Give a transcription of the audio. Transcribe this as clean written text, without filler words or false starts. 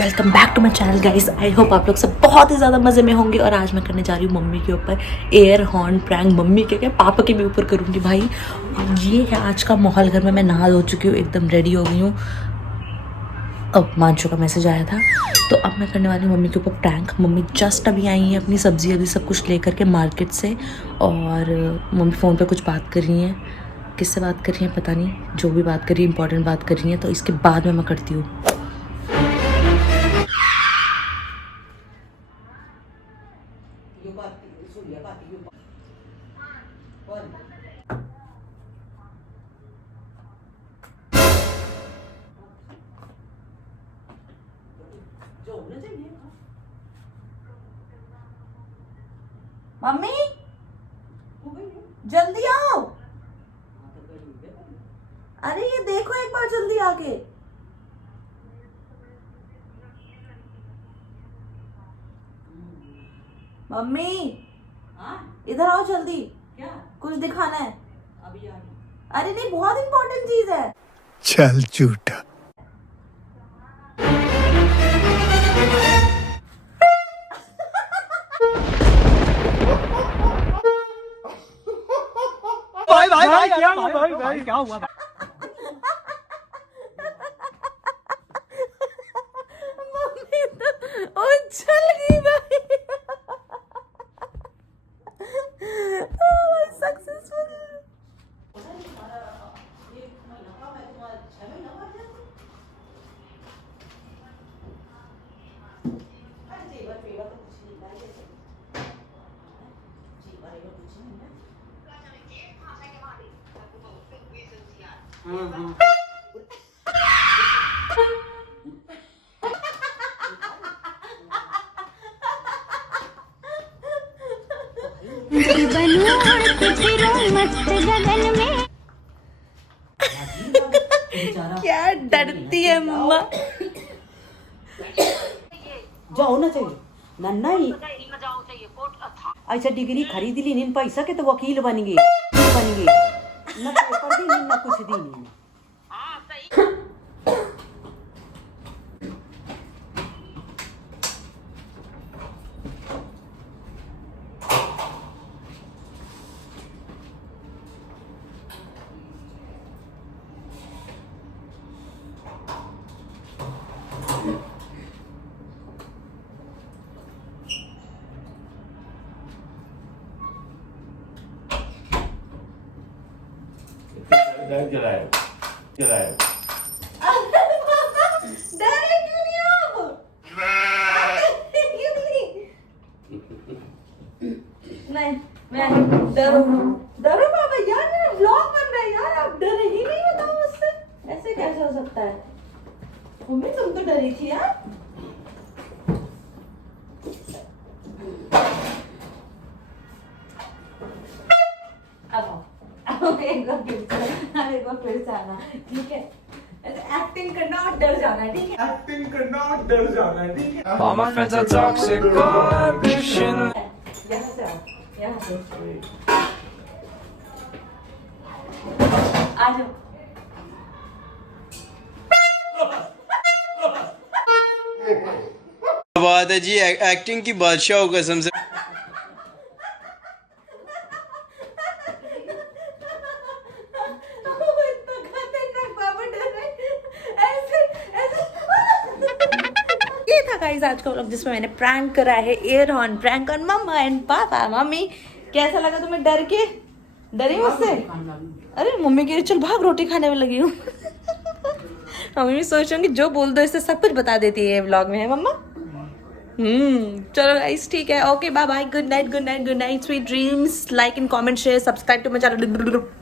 Welcome back to my channel guys. I hope आप लोग सब बहुत ही ज़्यादा मज़े में होंगे। और आज मैं करने जा रही हूँ मम्मी के ऊपर एयर हॉर्न प्रैंक। मम्मी के क्या, पापा के भी ऊपर करूँगी भाई। और ये है आज का माहौल। घर में मैं नहा धो चुकी हूँ, एकदम रेडी हो गई हूँ। अब मांचो का मैसेज आया था, तो अब मैं करने वाली हूँ मम्मी के ऊपर प्रैंक। मम्मी जस्ट अभी आई हैं अपनी सब्जी अभी सब कुछ लेकर के मार्केट से। और मम्मी फ़ोन पे कुछ बात कर रही हैं। किससे बात कर रही हैं पता नहीं, जो भी बात कर रही है इंपॉर्टेंट बात कर रही हैं। तो इसके बाद मैं करती हूँ। मम्मी जल्दी आओ। अरे ये देखो एक बार जल्दी आके। मम्मी इधर आओ जल्दी। क्या कुछ दिखाना है? अभी आ रही। अरे नहीं, बहुत इंपॉर्टेंट चीज है। चल झूठा। भाई क्या हुआ? भाई क्या हुआ? मम्मी तो उछल गई भाई। सक्सेसफुल। क्या डरती है मम्मा। जाओ ना चाहिए नन्ना ही। अच्छा डिग्री खरीद ली नीन पैसा के तो वकील बन गए न पेपर दी नीन न कुछ दी नीन। डरे क्यों नहीं आप? क्यों नहीं? मैं डरो पापा यार, मेरा व्लॉग बन रहा है यार। आप डरे ही नहीं, बताओ मुझसे ऐसे कैसे हो सकता है? मम्मी तुम तो डरी थी यार। अब एक बार फिर से आना, ठीक है? एक्टिंग करना और डर जाना, ठीक है? एक्टिंग करना और डर जाना, ठीक है? All my friends are toxic, ambition. यहाँ से आओ, यहाँ से आ जाओ। बात है जी, एक्टिंग की बादशाह हो कसम से। ये था गाइस आज का व्लॉग, जिसमें मैंने प्रैंक करा है air horn prank on mama and papa. Mummy कैसा लगा तुम्हें? डर के डरी मुझसे? अरे मम्मी कह रही चल भाग, रोटी खाने में लगी हूँ। मम्मी भी सोच रही जो बोल दो इससे सब कुछ बता देती है ये व्लॉग में, है मम्मा? चलो गाइस ठीक है, okay bye bye, good night good night good night, sweet dreams. Like and comment share subscribe to my channel.